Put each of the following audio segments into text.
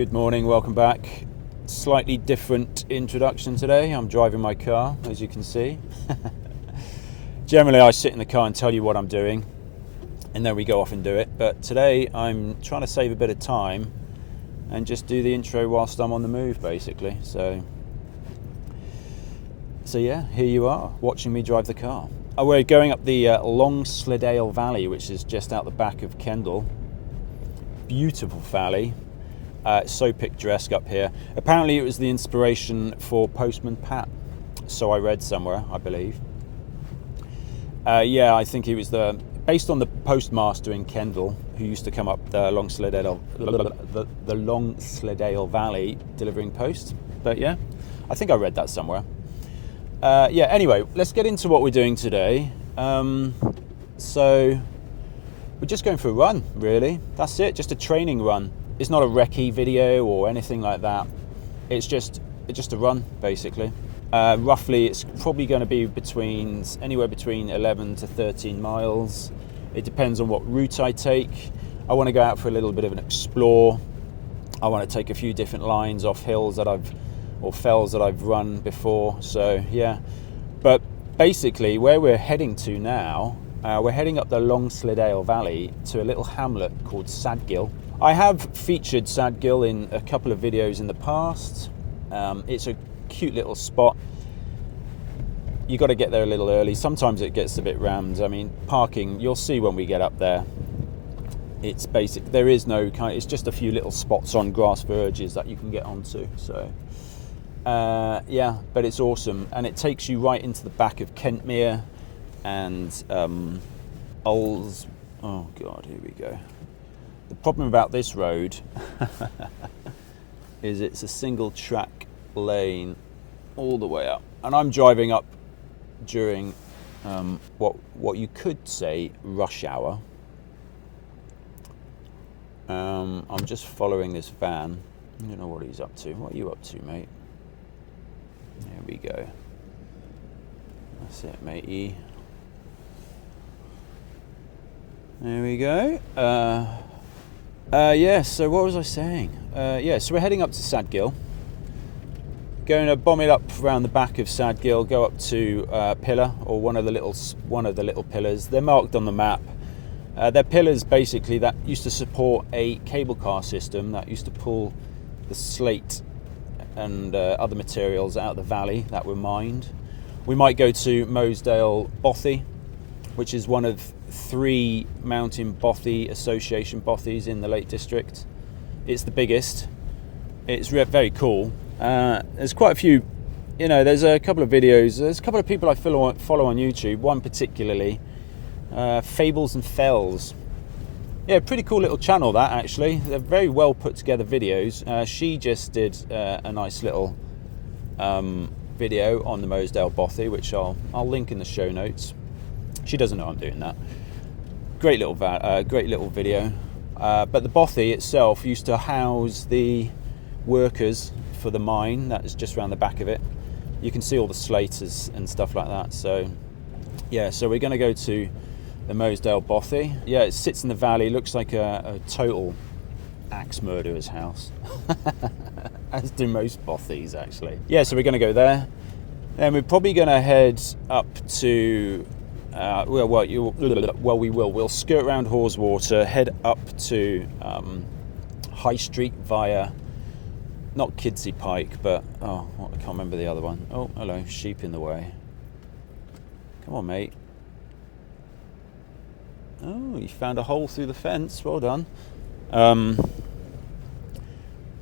Good morning, welcome back. Slightly different introduction today. I'm driving my car, as you can see. Generally I sit in the car and tell you what I'm doing and then we go off and do it, but today I'm trying to save a bit of time and just do the intro whilst I'm on the move, basically. So yeah, here you are watching me drive the car. We're going up the Long Slidale Valley, which is just out the back of Kendal. Beautiful valley. It's so picturesque up here. Apparently it was the inspiration for Postman Pat, so I read somewhere, I believe. Yeah, I think he was based on the postmaster in Kendal who used to come up the Long Slidale Valley delivering post. But yeah, I think I read that somewhere. Yeah, anyway, let's get into what we're doing today. So we're just going for a run, really. That's it, just a training run. It's not a recce video or anything like that. It's just a run, basically. Roughly, it's probably going to be anywhere between 11 to 13 miles. It depends on what route I take. I want to go out for a little bit of an explore. I want to take a few different lines off hills or fells that I've run before. So yeah, but basically where we're heading to now, we're heading up the Long Slidale Valley to a little hamlet called Sadgill. I have featured Sadgill in a couple of videos in the past. It's a cute little spot. You got to get there a little early. Sometimes it gets a bit rammed. I mean, parking, you'll see when we get up there. It's basic. There is no kind. It's just a few little spots on grass verges that you can get onto. So yeah, but it's awesome, and it takes you right into the back of Kentmere and Ulls. Oh God, here we go. The problem about this road is it's a single track lane all the way up, and I'm driving up during what you could say rush hour. I'm just following this van. I don't know what he's up to. What are you up to, mate? There we go. That's it, matey. There we go. Yeah, so what was I saying? Yeah, so we're heading up to Sadgill. Going to bomb it up around the back of Sadgill, go up to Pillar, or one of the little pillars. They're marked on the map. They're pillars basically that used to support a cable car system that used to pull the slate and other materials out of the valley that were mined. We might go to Mosedale Bothy, which is one of 3 mountain bothy association bothies in the Lake District. It's the biggest. It's very cool. There's quite a few, there's a couple of videos. There's a couple of people I follow on YouTube, one particularly, Fables Fells. Yeah, pretty cool little channel that, actually. They're very well put together videos. She just did a nice little video on the Mosedale Bothy, which I'll link in the show notes. She doesn't know I'm doing that. Great little video. But the bothy itself used to house the workers for the mine that is just around the back of it. You can see all the slaters and stuff like that. So yeah, so we're going to go to the Mosedale Bothy. Yeah, it sits in the valley. Looks like a total axe murderer's house. As do most bothies, actually. Yeah, so we're going to go there. Then we're probably going to head up to we will. We'll skirt around Haweswater, head up to High Street via, not Kidsey Pike, but I can't remember the other one. Oh, hello, sheep in the way. Come on, mate. Oh, you found a hole through the fence. Well done.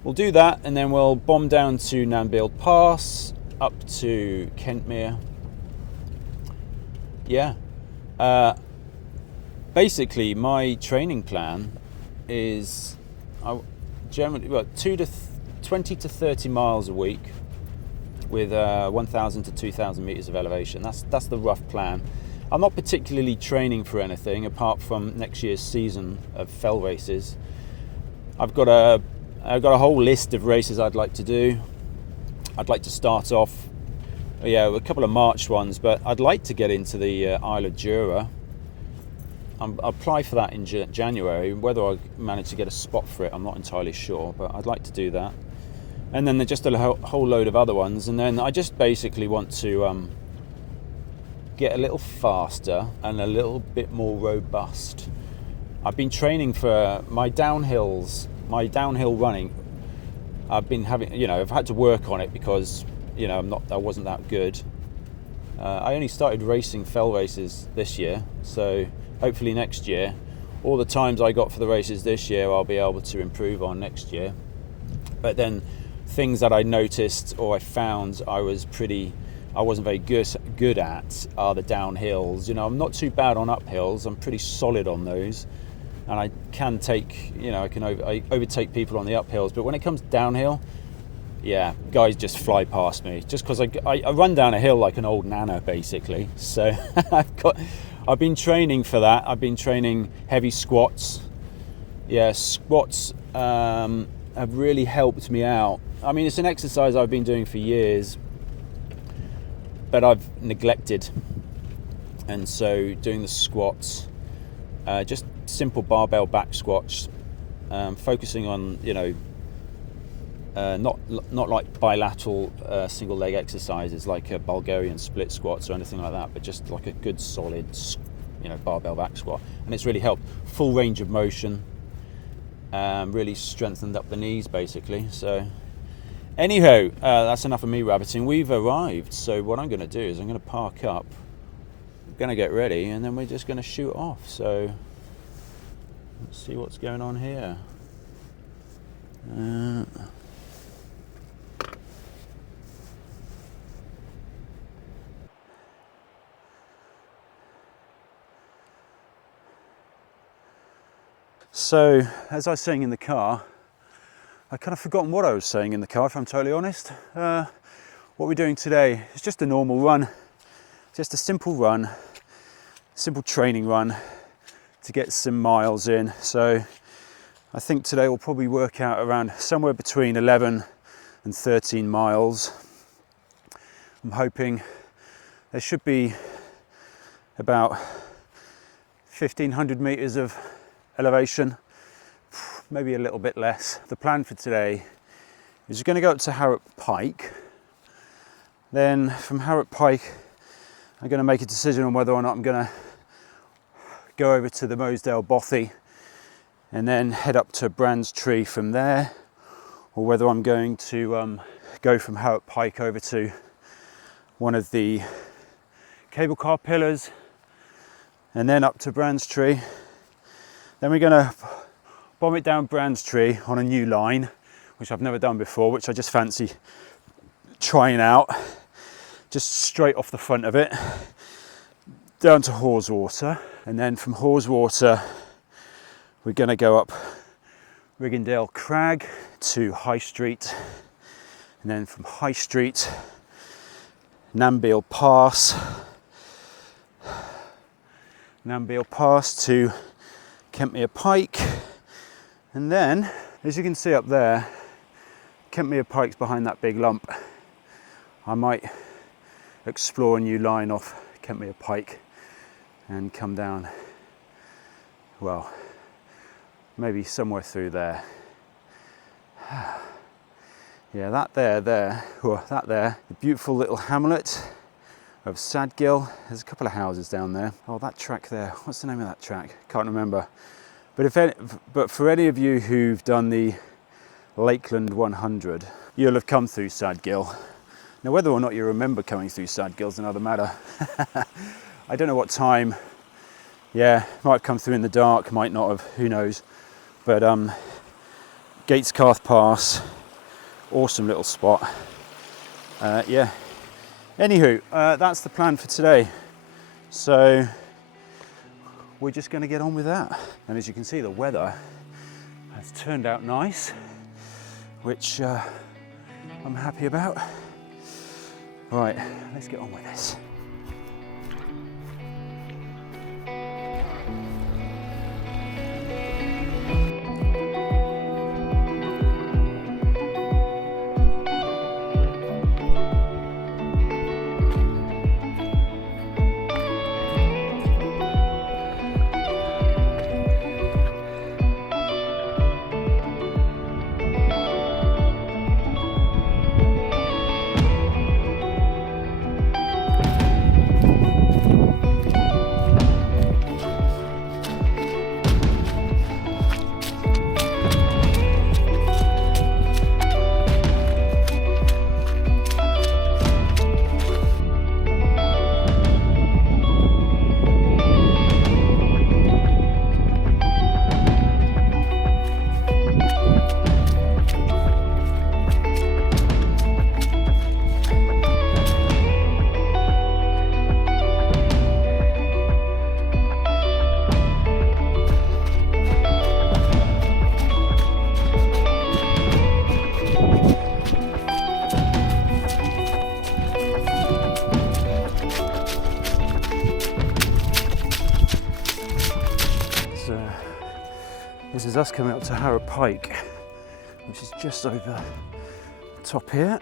We'll do that, and then we'll bomb down to Nambield Pass, up to Kentmere. Yeah. Basically, my training plan is generally 20 to 30 miles a week with 1,000 to 2,000 meters of elevation. That's the rough plan. I'm not particularly training for anything apart from next year's season of fell races. I've got a whole list of races I'd like to do. I'd like to start off, a couple of March ones, but I'd like to get into the Isle of Jura. I'll apply for that in January. Whether I manage to get a spot for it, I'm not entirely sure, but I'd like to do that. And then there's just a whole load of other ones. And then I just basically want to get a little faster and a little bit more robust. I've been training for my downhill running. I've been having, I've had to work on it because, I wasn't that good. I only started racing fell races this year, so hopefully next year, all the times I got for the races this year, I'll be able to improve on next year. But then things that I noticed or I found I wasn't very good at are the downhills. I'm not too bad on uphills. I'm pretty solid on those, and I can I overtake people on the uphills. But when it comes downhill, yeah, guys just fly past me just because I run down a hill like an old nana basically. So I've been training for that. I've been training heavy squats. Yeah, squats have really helped me out. I mean, it's an exercise I've been doing for years, but I've neglected. And so doing the squats, just simple barbell back squats, focusing on, not like bilateral single leg exercises like Bulgarian split squats or anything like that, but just like a good solid, barbell back squat. And it's really helped. Full range of motion, really strengthened up the knees basically. So anyhow, that's enough of me rabbiting. We've arrived, so what I'm going to do is I'm going to park up, I'm going to get ready, and then we're just going to shoot off. So let's see what's going on here. So, as I was saying in the car, I kind of forgotten what I was saying in the car, if I'm totally honest. What we're doing today is just a normal run, just a simple run, simple training run to get some miles in. So I think today will probably work out around somewhere between 11 and 13 miles. I'm hoping there should be about 1,500 meters of elevation, maybe a little bit less. The plan for today is we're going to go up to Harrop Pike. Then from Harrop Pike, I'm going to make a decision on whether or not I'm going to go over to the Mosedale Bothy and then head up to Brands Tree from there, or whether I'm going to go from Harrop Pike over to one of the cable car pillars and then up to Brands Tree. Then we're going to bomb it down Brands Tree on a new line, which I've never done before, which I just fancy trying out, just straight off the front of it, down to Haweswater. And then from Haweswater, we're going to go up Riggindale Crag to High Street. And then from High Street, Nambiel Pass to Kentmere Pike. And then, as you can see up there, Kentmere Pike's behind that big lump. I might explore a new line off Kentmere Pike and come down, well, maybe somewhere through there. Yeah, that there, the beautiful little hamlet of Sadgill. There's a couple of houses down there. Oh, that track there, what's the name of that track? Can't remember. But for any of you who've done the Lakeland 100, you'll have come through Sadgill. Now, whether or not you remember coming through Sadgill is another matter. I don't know what time. Yeah, might have come through in the dark, might not have, who knows. But Gatescarth Pass, awesome little spot. Yeah. Anywho, that's the plan for today. So we're just going to get on with that. And as you can see, the weather has turned out nice, which I'm happy about. Right, let's get on with this. us coming up to Harrop Pike, which is just over the top here.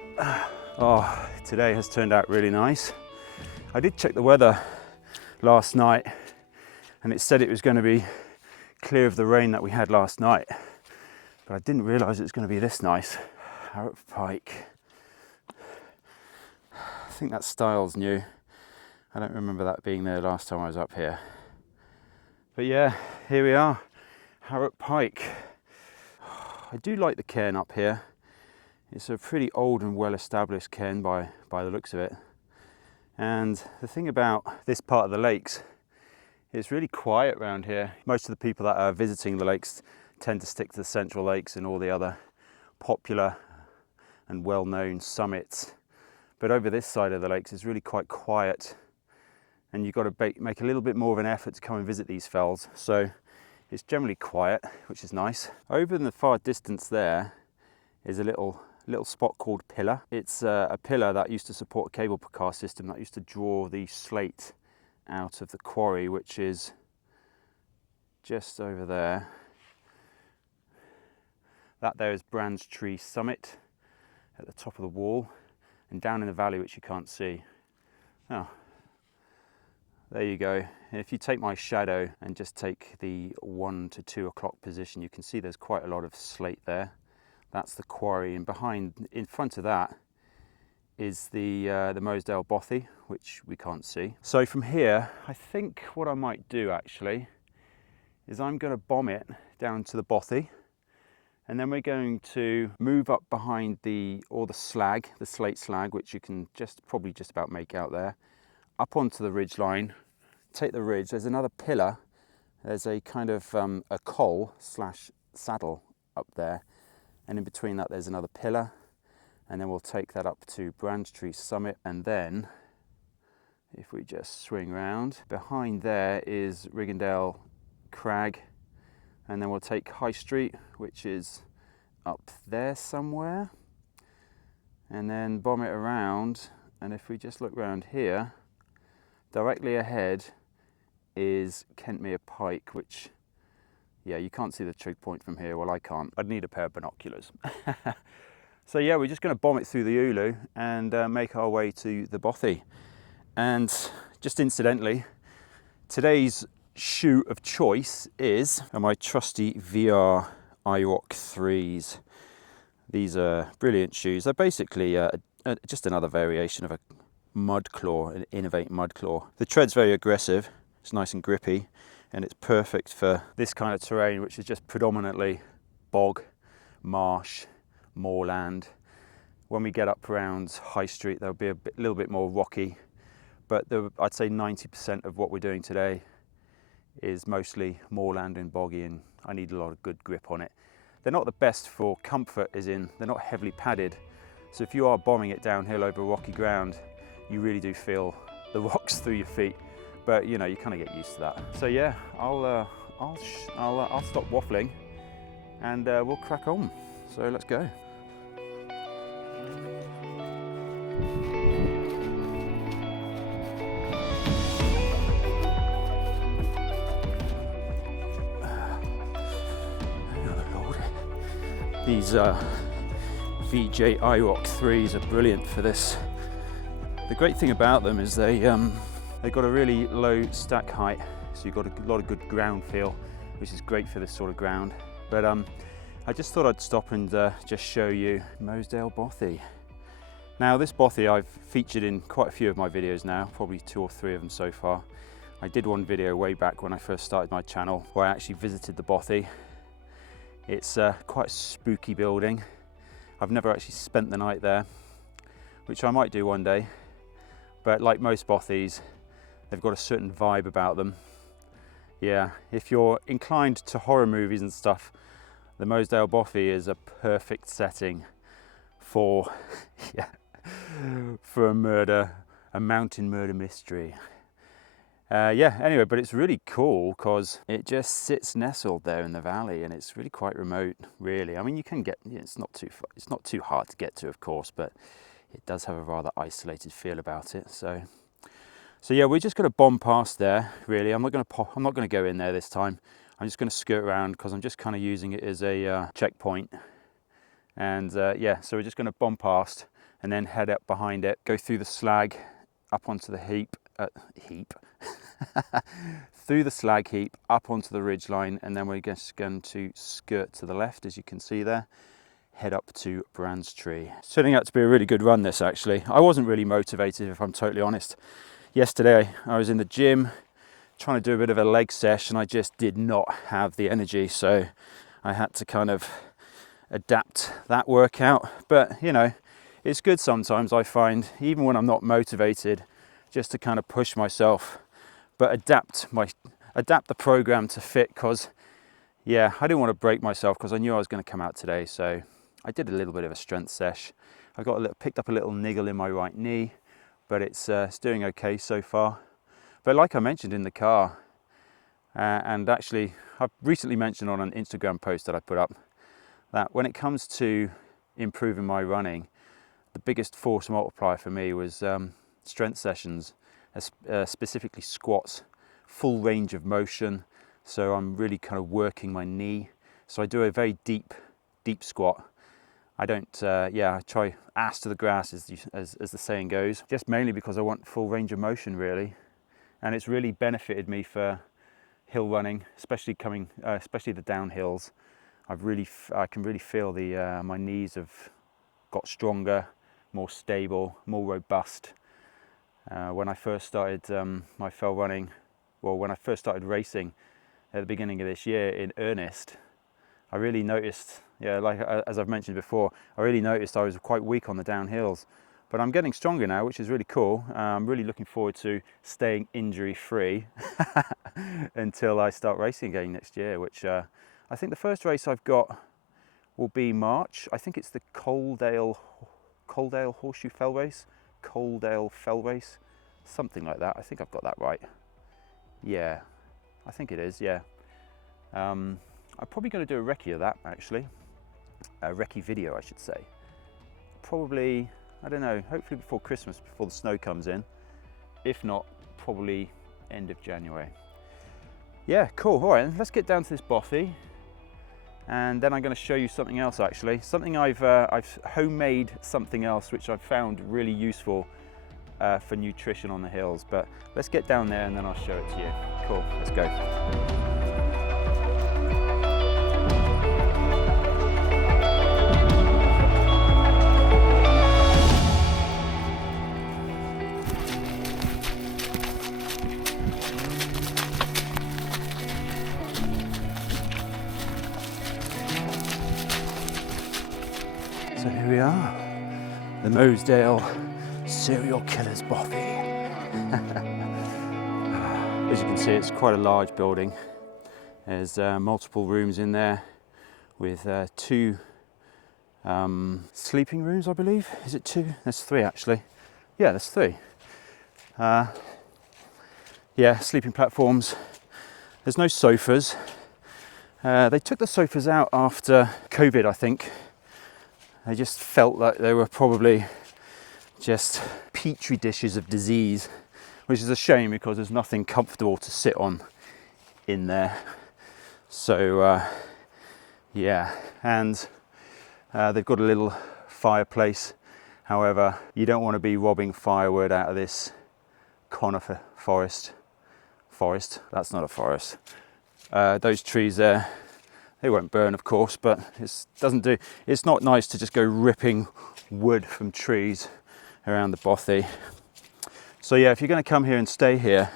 Oh, today has turned out really nice. I did check the weather last night and it said it was going to be clear of the rain that we had last night, but I didn't realise it was going to be this nice. Harrop Pike. I think that style's new. I don't remember that being there last time I was up here. But yeah, here we are, Harrop Pike. I do like the cairn up here. It's a pretty old and well-established cairn by the looks of it. And the thing about this part of the lakes, it's really quiet around here. Most of the people that are visiting the lakes tend to stick to the central lakes and all the other popular and well-known summits. But over this side of the lakes, it's really quite quiet. And you've got to make a little bit more of an effort to come and visit these fells. So it's generally quiet, which is nice. Over in the far distance there is a little spot called Pillar. It's a pillar that used to support a cable car system that used to draw the slate out of the quarry, which is just over there. That there is Brands Tree Summit at the top of the wall, and down in the valley, which you can't see. Oh, there you go. And if you take my shadow and just take the 1 to 2 o'clock position, you can see there's quite a lot of slate there. That's the quarry, and in front of that is the Mosedale Bothy, which we can't see. So from here, I think what I might do actually is I'm going to bomb it down to the Bothy, and then we're going to move up behind the slate slag, which you can probably just about make out there, up onto the ridge line, take the ridge. There's another pillar. There's a kind of a col / saddle up there, and in between that there's another pillar, and then we'll take that up to Brands Tree Summit. And then if we just swing round, behind there is Riggindale Crag, and then we'll take High Street, which is up there somewhere, and then bomb it around. And if we just look around here, directly ahead is Kentmere Pike, which, yeah, you can't see the trig point from here. Well, I can't. I'd need a pair of binoculars. So yeah, we're just going to bomb it through the Ulu and make our way to the Bothy. And just incidentally, today's shoe of choice is my trusty VR IROC 3s. These are brilliant shoes. They're basically just another variation of a mud claw, an Innovate mud claw. The tread's very aggressive, it's nice and grippy, and it's perfect for this kind of terrain, which is just predominantly bog, marsh, moorland. When we get up around High Street, there'll be a little bit more rocky, but I'd say 90% of what we're doing today is mostly moorland and boggy, and I need a lot of good grip on it. They're not the best for comfort, as in they're not heavily padded, so if you are bombing it downhill over rocky ground, you really do feel the rocks through your feet, but you know, you kind of get used to that. So yeah, I'll stop waffling and we'll crack on. So let's go. Oh Lord, these VJ IROC 3s are brilliant for this. The great thing about them is they've got a really low stack height, so you've got a lot of good ground feel, which is great for this sort of ground. But I just thought I'd stop and just show you Mosedale Bothy. Now this Bothy I've featured in quite a few of my videos now, probably 2 or 3 of them so far. I did one video way back when I first started my channel where I actually visited the Bothy. It's quite a spooky building. I've never actually spent the night there, which I might do one day. But like most Bothys, they've got a certain vibe about them. Yeah, if you're inclined to horror movies and stuff, the Mosedale Bothy is a perfect setting for, yeah, for a mountain murder mystery. Yeah, anyway, but it's really cool because it just sits nestled there in the valley, and it's really quite remote, really. I mean, you can get, it's not too hard to get to, of course, but it does have a rather isolated feel about it. So yeah, we're just going to bomb past there. Really, I'm not going to go in there this time. I'm just going to skirt around because I'm just kind of using it as a checkpoint. And yeah, so we're just going to bomb past and then head up behind it, go through the slag up onto the heap, through the slag heap up onto the ridge line, and then we're just going to skirt to the left, as you can see there, head up to Brand's Tree. It's turning out to be a really good run, this actually. I wasn't really motivated, if I'm totally honest. Yesterday I was in the gym trying to do a bit of a leg sesh and I just did not have the energy, so I had to kind of adapt that workout. But you know, it's good sometimes, I find, even when I'm not motivated, just to kind of push myself, but adapt the program to fit, because yeah, I didn't want to break myself because I knew I was going to come out today. So I did a little bit of a strength sesh. I picked up a little niggle in my right knee, but it's doing okay so far. But like I mentioned in the car, and actually I've recently mentioned on an Instagram post that I put up, that when it comes to improving my running, the biggest force multiplier for me was strength sessions, specifically squats, full range of motion. So I'm really kind of working my knee. So I do a very deep squat. I don't, I try ass to the grass, as the saying goes, just mainly because I want full range of motion, really. And it's really benefited me for hill running, especially the downhills. I can really feel my knees have got stronger, more stable, more robust. When I first started my fell running, well, when I first started racing at the beginning of this year in earnest, I really noticed, as I've mentioned before, I really noticed I was quite weak on the downhills. But I'm getting stronger now, which is really cool. I'm really looking forward to staying injury-free until I start racing again next year, which I think the first race I've got will be March. I think it's the Coaldale Horseshoe Fell Race, Coaldale Fell Race, something like that. I think I've got that right. Yeah, I think it is, yeah. I'm probably going to do a recce of that, actually. A recce video, I should say. Probably, I don't know, hopefully before Christmas, before the snow comes in. If not, probably end of January. Yeah, cool. All right, let's get down to this bothy, and then I'm going to show you something else, actually. Something I've homemade something else which I've found really useful for nutrition on the hills. But let's get down there and then I'll show it to you. Cool, let's go. So here we are, the Mosedale Serial Killers Bothy. As you can see, it's quite a large building. There's multiple rooms in there with 2 sleeping rooms, I believe. Is it 2? There's 3 actually. Yeah, there's 3. Yeah, sleeping platforms. There's no sofas. They took the sofas out after COVID, I think. They just felt like they were probably just petri dishes of disease, which is a shame because there's nothing comfortable to sit on in there. So yeah, and they've got a little fireplace. However, you don't want to be robbing firewood out of this conifer forest. That's not a forest. Those trees there, they won't burn, of course, but it's not nice to just go ripping wood from trees around the bothy. So yeah, if you're going to come here and stay here,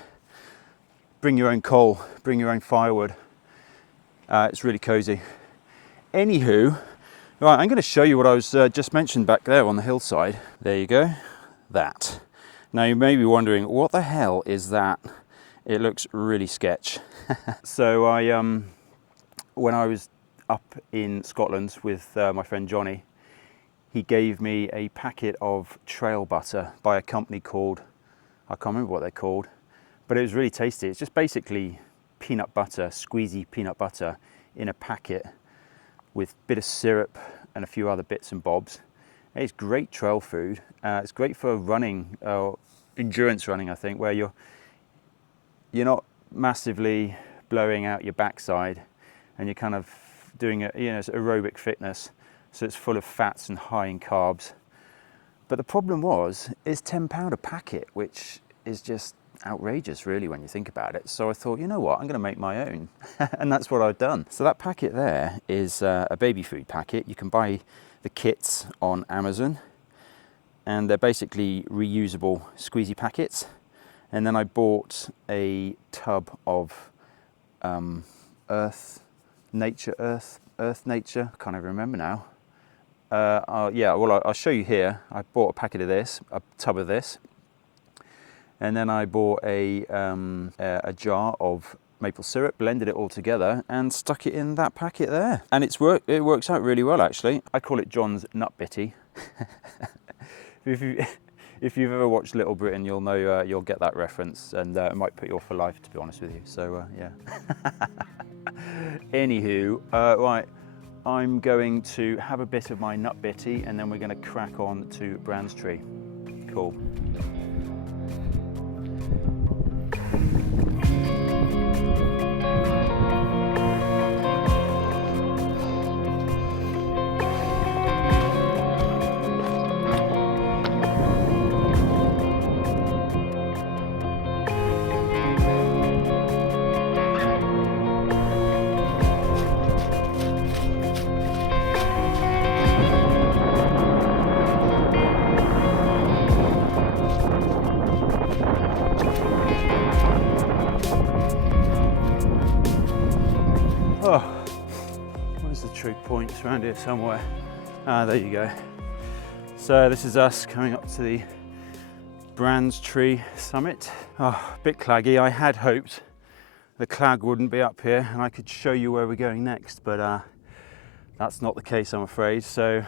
bring your own coal, bring your own firewood. It's really cozy. Anywho, right, I'm going to show you what I was just mentioned back there on the hillside. There you go, that. Now you may be wondering, what the hell is that? It looks really sketch. So when I was up in Scotland with my friend Johnny, he gave me a packet of trail butter by a company called, I can't remember what they're called, but it was really tasty. It's just basically peanut butter, squeezy peanut butter in a packet with a bit of syrup and a few other bits and bobs. It's great trail food. It's great for running, endurance running, I think, where you're not massively blowing out your backside, and you're kind of doing it, you know, it's aerobic fitness, so it's full of fats and high in carbs. But the problem is £10 a packet, which is just outrageous really when you think about it. So I thought, you know what, I'm going to make my own. And that's what I've done. So that packet there is a baby food packet. You can buy the kits on Amazon, and they're basically reusable squeezy packets. And then I bought a tub of earth nature, I can't even remember now. Yeah, well, I'll show you here. I bought a packet of this, a tub of this, and then I bought a jar of maple syrup, blended it all together, and stuck it in that packet there. And it works out really well, actually. I call it John's Nut Bitty. If you've ever watched Little Britain, you'll know, you'll get that reference, and it might put you off for life, to be honest with you. So yeah. Anywho, right. I'm going to have a bit of my nut bitty, and then we're going to crack on to Bran's tree. Cool. Oh, where's the trig point? It's around here somewhere. Ah, there you go. So this is us coming up to the Bran's Tree summit. Oh, a bit claggy. I had hoped the clag wouldn't be up here and I could show you where we're going next, but that's not the case, I'm afraid. So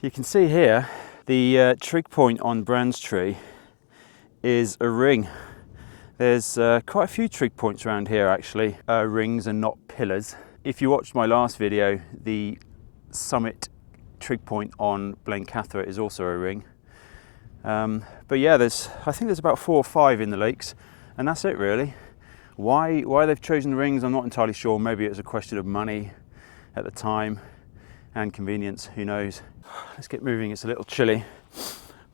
you can see here the trig point on Bran's Tree is a ring. There's quite a few trig points around here, actually, rings and not pillars. If you watched my last video, the summit trig point on Blencathra is also a ring. But yeah, I think there's about 4 or 5 in the lakes, and that's it really. Why they've chosen rings, I'm not entirely sure. Maybe it was a question of money at the time and convenience, who knows. Let's get moving, it's a little chilly.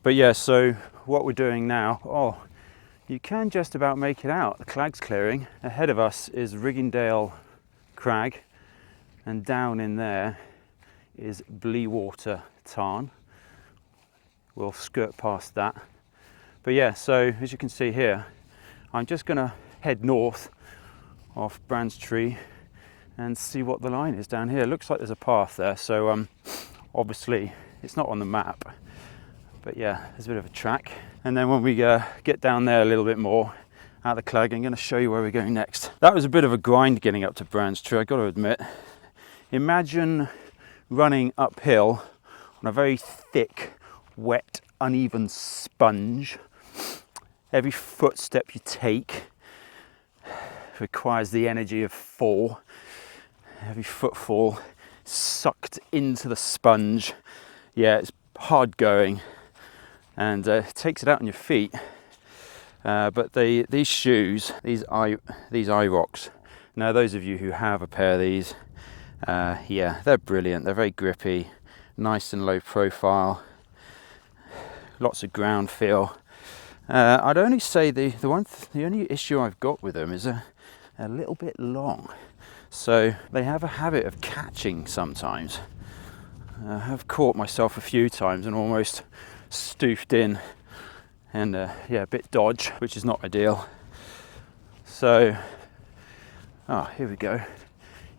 But yeah, so what we're doing now, you can just about make it out. The clag's clearing. Ahead of us is Riggindale Crag, and down in there is Bleewater Tarn. We'll skirt past that. But yeah, so as you can see here, I'm just gonna head north off Bran's Tree and see what the line is down here. Looks like there's a path there, so obviously it's not on the map, but yeah, there's a bit of a track. And then when we get down there a little bit more at the clag, I'm going to show you where we're going next. That was a bit of a grind getting up to Bran's Tree, I've got to admit. Imagine running uphill on a very thick, wet, uneven sponge. Every footstep you take requires the energy of 4. Every footfall sucked into the sponge. Yeah, it's hard going. And it takes it out on your feet, but these shoes, these iRocks. Now, those of you who have a pair of these, yeah, they're brilliant. They're very grippy, nice and low profile, lots of ground feel. I'd only say the only issue I've got with them is a little bit long, so they have a habit of catching sometimes. I have caught myself a few times and almost stoofed in, and yeah, a bit dodge, which is not ideal. So here we go.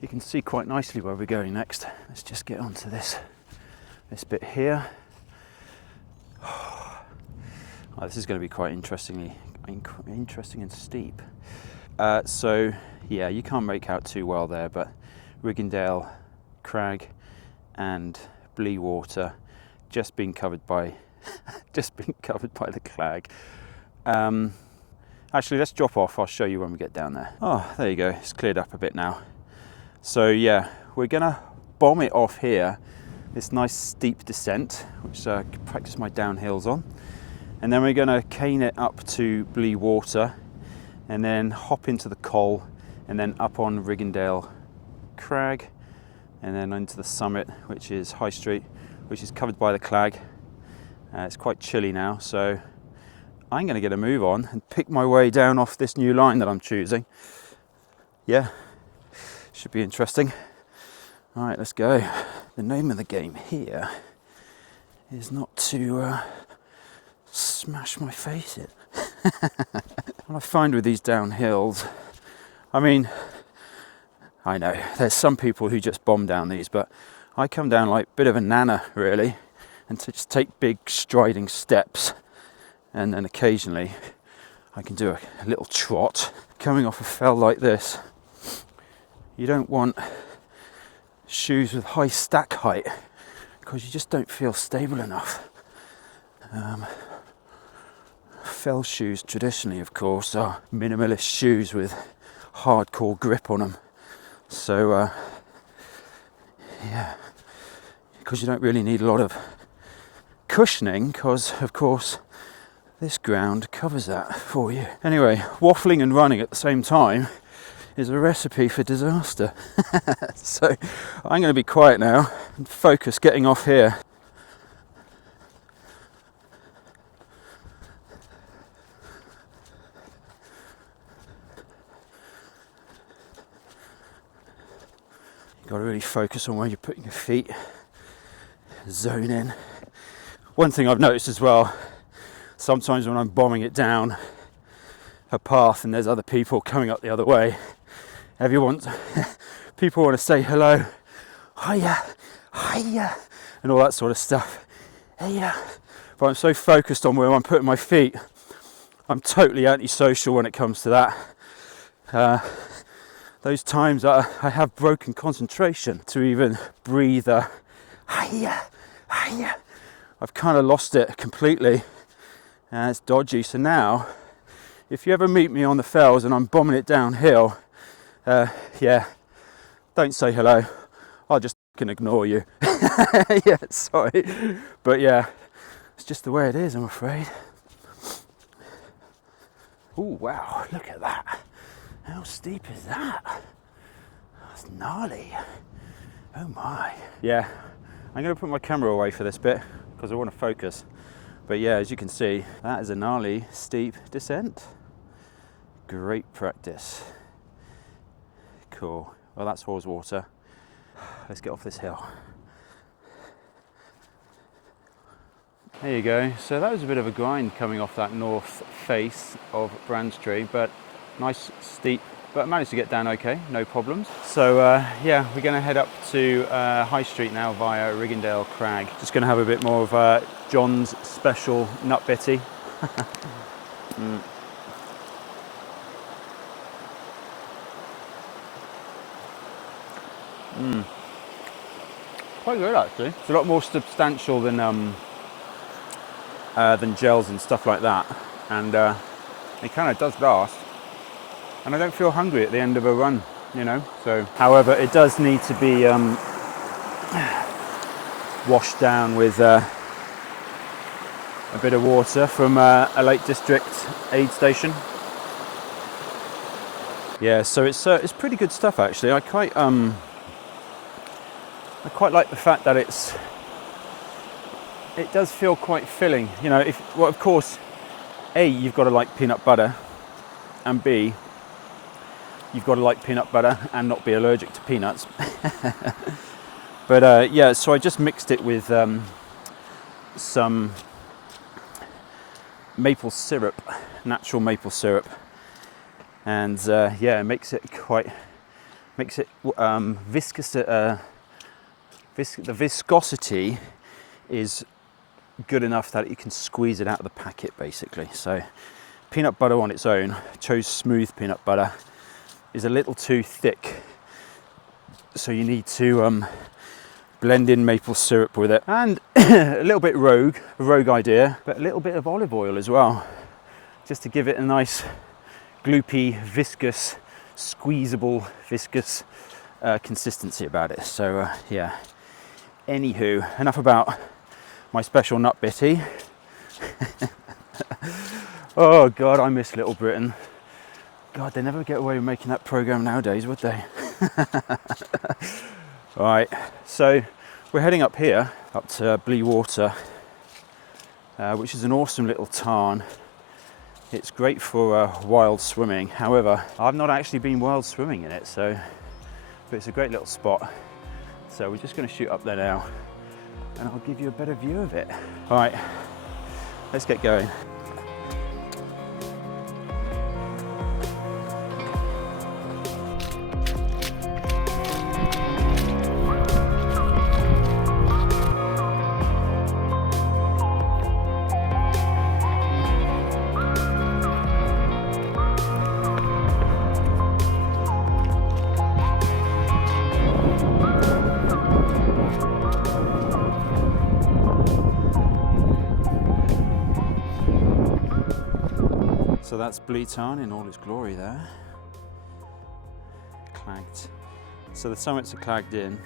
You can see quite nicely where we're going next. Let's just get onto this bit here. This is going to be quite interesting and steep. So yeah, you can't make out too well there, but Riggindale Crag and Bleewater just been covered by the clag. Actually, let's drop off. I'll show you when we get down there. Oh, there you go. It's cleared up a bit now. So yeah, we're gonna bomb it off here. This nice steep descent, which I can practice my downhills on. And then we're gonna cane it up to Bleewater, and then hop into the col and then up on Riggindale Crag, and then into the summit, which is High Street, which is covered by the clag. It's quite chilly now, so I'm going to get a move on and pick my way down off this new line that I'm choosing. Yeah, should be interesting. All right, let's go. The name of the game here is not to smash my face in. What I find with these downhills, I mean, I know there's some people who just bomb down these, but I come down like a bit of a nana really, and to just take big striding steps, and then occasionally I can do a little trot. Coming off a fell like this, you don't want shoes with high stack height because you just don't feel stable enough. Fell shoes traditionally, of course, are minimalist shoes with hardcore grip on them. So, yeah, because you don't really need a lot of cushioning, because, of course, this ground covers that for you. Anyway, waffling and running at the same time is a recipe for disaster. So I'm going to be quiet now and focus getting off here. You've got to really focus on where you're putting your feet, zone in. One thing I've noticed as well, sometimes when I'm bombing it down a path and there's other people coming up the other way, people want to say hello, hiya, hiya, and all that sort of stuff. Hiya. But I'm so focused on where I'm putting my feet, I'm totally antisocial when it comes to that. Those times I have broken concentration to even breathe hiya, hiya, I've kind of lost it completely, and it's dodgy. So now, if you ever meet me on the fells and I'm bombing it downhill, yeah, don't say hello. I'll just fucking ignore you. Yeah, sorry. But yeah, it's just the way it is, I'm afraid. Oh, wow, look at that. How steep is that? That's gnarly. Oh my. Yeah, I'm going to put my camera away for this bit because I want to focus. But yeah, as you can see, that is a gnarly, steep descent. Great practice. Cool. Well, that's Haweswater. Let's get off this hill. There you go. So that was a bit of a grind coming off that north face of Brandstree, but nice steep, but I managed to get down okay, no problems. So yeah, we're going to head up to High Street now via Riggindale Crag. Just going to have a bit more of John's special nut bitty. Quite good actually. It's a lot more substantial than gels and stuff like that, and it kind of does last. And I don't feel hungry at the end of a run, you know. So, however, it does need to be washed down with a bit of water from a Lake District aid station. Yeah, so it's pretty good stuff actually. I quite like the fact that it does feel quite filling. You know, well, of course, A, you've got to like peanut butter, and B, you've got to like peanut butter and not be allergic to peanuts. But yeah, so I just mixed it with some maple syrup, natural maple syrup, and yeah, it makes it viscous. The viscosity is good enough that you can squeeze it out of the packet, basically. So peanut butter on its own, chose smooth peanut butter, is a little too thick, so you need to blend in maple syrup with it, and a little bit rogue idea, but a little bit of olive oil as well, just to give it a nice gloopy, viscous, squeezable, viscous consistency about it. So yeah, anywho, enough about my special nut bitty. Oh God, I miss Little Britain. God, they never get away with making that program nowadays, would they? Right, so we're heading up here, up to Blue Water, which is an awesome little tarn. It's great for wild swimming. However, I've not actually been wild swimming in it, but it's a great little spot. So we're just going to shoot up there now, and I'll give you a better view of it. All right, let's get going. So that's Blue Tarn in all its glory there. Clagged. So the summits are clagged in.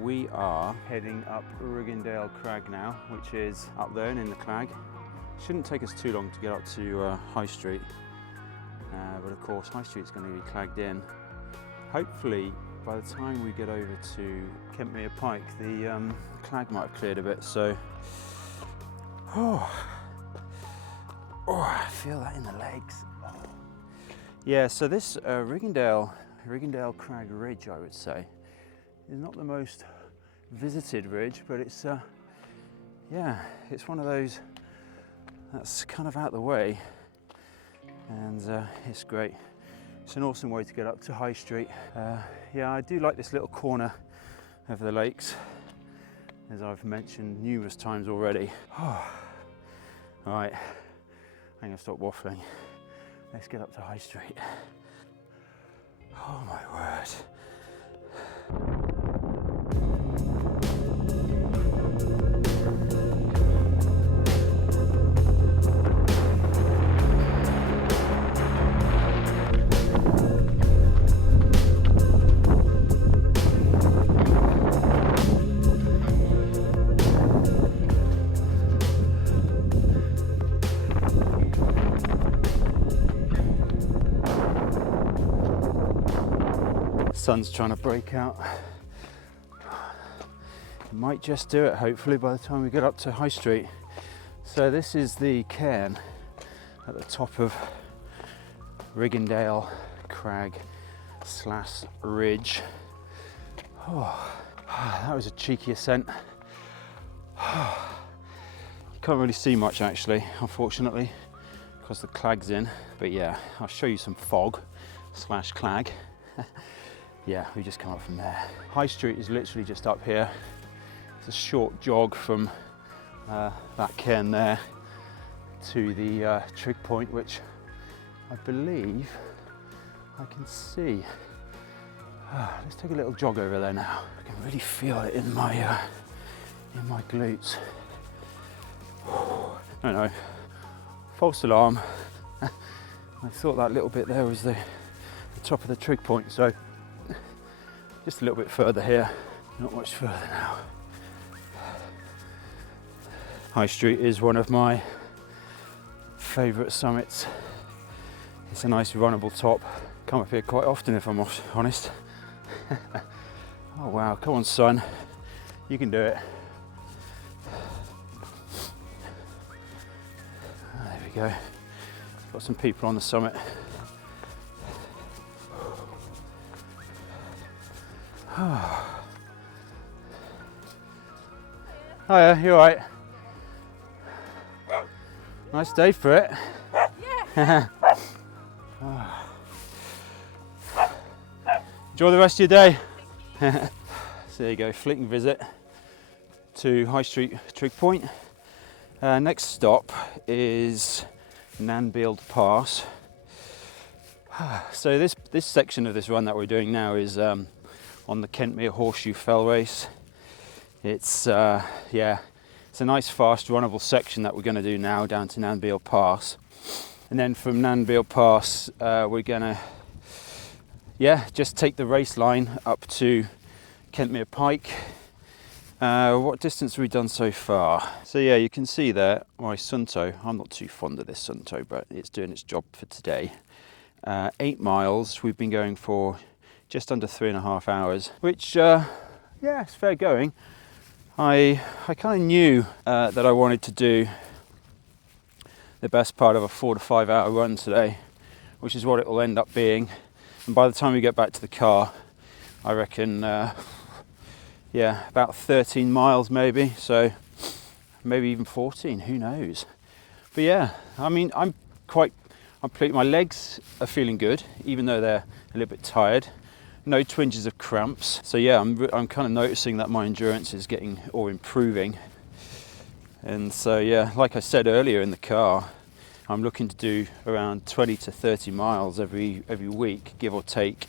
We are heading up Riggindale Crag now, which is up there and in the Clag. Shouldn't take us too long to get up to High Street, but of course High Street's going to be clagged in. Hopefully by the time we get over to Kentmere Pike, the Clag might have cleared a bit, so I feel that in the legs. Yeah, so this Riggindale Crag Ridge, I would say, is not the most visited ridge, but it's it's one of those that's kind of out the way, and it's great. It's an awesome way to get up to High Street. Yeah, I do like this little corner of the lakes, as I've mentioned numerous times already. All right. I'm going to stop waffling. Let's get up to High Street. Oh my word. Sun's trying to break out. It might just do it, hopefully, by the time we get up to High Street. So this is the cairn at the top of Riggindale Crag / Ridge. That was a cheeky ascent. You can't really see much actually, unfortunately, because the Clag's in. But yeah, I'll show you some fog / Clag. Yeah, we just come up from there. High Street is literally just up here. It's a short jog from that cairn there to the trig point, which I believe I can see. Let's take a little jog over there now. I can really feel it in my glutes. I know, false alarm. I thought that little bit there was the top of the trig point, so just a little bit further here, not much further now. High Street is one of my favourite summits. It's a nice runnable top. Come up here quite often if I'm honest. Oh wow, come on son, you can do it. There we go. Got some people on the summit. Hiya, you alright? Nice day for it. Yeah. Enjoy the rest of your day. So there you go, fleeting visit to High Street Trig Point. Next stop is Nanbeeld Pass. So this section of this run that we're doing now is on the Kentmere Horseshoe Fell Race. It's it's a nice fast runnable section that we're going to do now down to Nanbeeld Pass, and then from Nanbeeld Pass we're going to just take the race line up to Kentmere Pike. What distance have we done so far? So yeah, you can see there my Sunto. I'm not too fond of this Sunto, but it's doing its job for today. 8 miles. We've been going for just under 3.5 hours, which yeah, it's fair going. I kind of knew that I wanted to do the best part of a 4 to 5 hour run today, which is what it will end up being. And by the time we get back to the car, I reckon yeah, about 13 miles maybe, so maybe even 14, who knows. But yeah, I mean, I'm pleased. My legs are feeling good, even though they're a little bit tired. No twinges of cramps. So yeah, I'm kind of noticing that my endurance is getting or improving. And so yeah, like I said earlier in the car, I'm looking to do around 20 to 30 miles every week, give or take,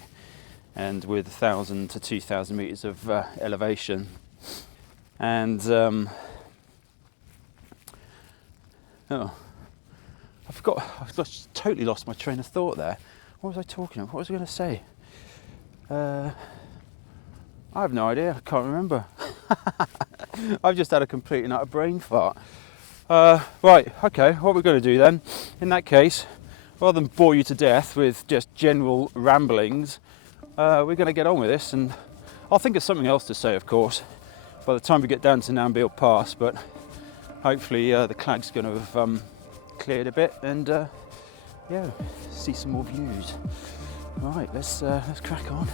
and with 1,000 to 2,000 meters of elevation. And oh, I forgot. I've totally lost my train of thought there. What was I talking about? What was I going to say? I have no idea. I can't remember. I've just had a complete and utter brain fart. Right, okay, what we're going to do then, in that case, rather than bore you to death with just general ramblings, we're going to get on with this, and I'll think of something else to say, of course, by the time we get down to Nambiel Pass, but hopefully the clag's going to have cleared a bit, and yeah, see some more views. Right, let's crack on.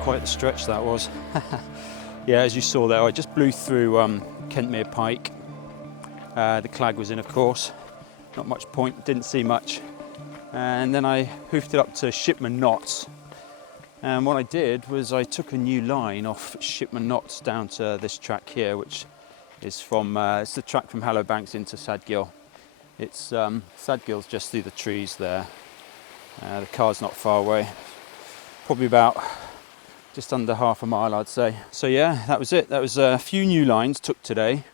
Quite the stretch that was. Yeah, as you saw there, I just blew through Kentmere Pike. The clag was in, of course. Not much point, didn't see much. And then I hoofed it up to Shipman Knots. And what I did was I took a new line off Shipman Knots down to this track here, which is from, it's the track from Hallowbanks into Sadgill. It's Sadgill's just through the trees there. The car's not far away. Probably about just under half a mile, I'd say. So yeah, that was it. That was a few new lines took today.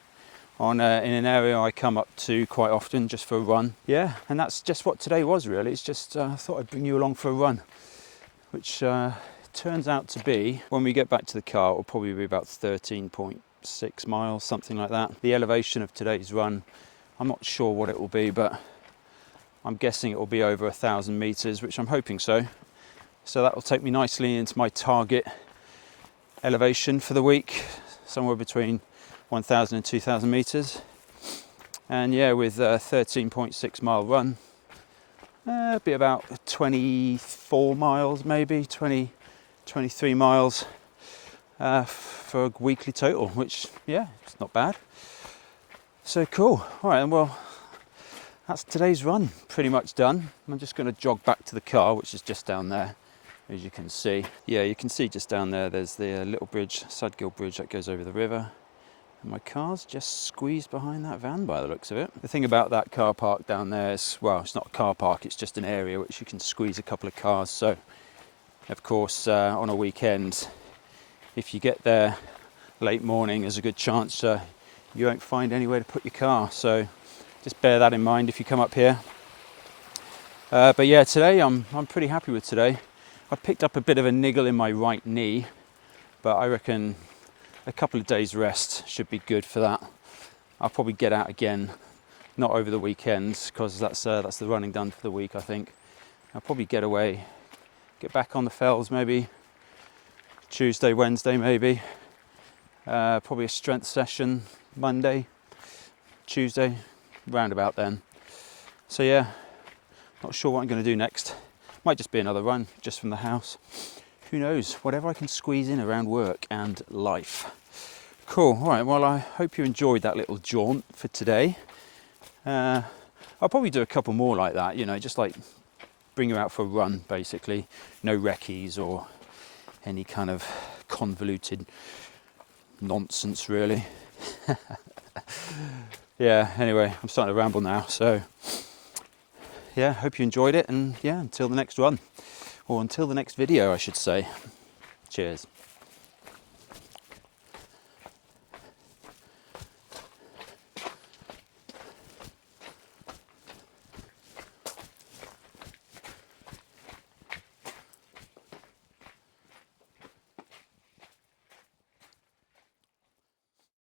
in an area I come up to quite often just for a run. Yeah, and that's just what today was really. It's just I thought I'd bring you along for a run, which turns out to be, when we get back to the car, it will probably be about 13.6 miles, something like that. The elevation of today's run, I'm not sure what it will be, but I'm guessing it will be over 1,000 meters, which I'm hoping so. So that will take me nicely into my target elevation for the week, somewhere between 1,000 and 2,000 meters. And yeah, with a 13.6 mile run, it'll be about 24 miles, maybe 23 miles for a weekly total, which, yeah, it's not bad. So cool. All right, well, that's today's run pretty much done. I'm just going to jog back to the car, which is just down there, as you can see. Yeah, you can see just down there, there's the little bridge, Sudgill Bridge, that goes over the river. And my car's just squeezed behind that van by the looks of it. The thing about that car park down there is, well, it's not a car park, it's just an area which you can squeeze a couple of cars. So, of course, on a weekend, if you get there late morning, there's a good chance you won't find anywhere to put your car. So just bear that in mind if you come up here. But yeah, today I'm pretty happy with today. I picked up a bit of a niggle in my right knee, but I reckon a couple of days rest should be good for that. I'll probably get out again, not over the weekends, because that's the running done for the week, I think. I'll probably get away, get back on the fells maybe Tuesday, Wednesday maybe. Probably a strength session Monday, Tuesday, round about then. So yeah, not sure what I'm going to do next. Might just be another run just from the house. Who knows, whatever I can squeeze in around work and life. Cool, all right, well, I hope you enjoyed that little jaunt for today. I'll probably do a couple more like that, you know, just like bring you out for a run, basically. No recce's or any kind of convoluted nonsense, really. Yeah, anyway, I'm starting to ramble now, so yeah, hope you enjoyed it, and yeah, until the next run. Or until the next video, I should say. Cheers.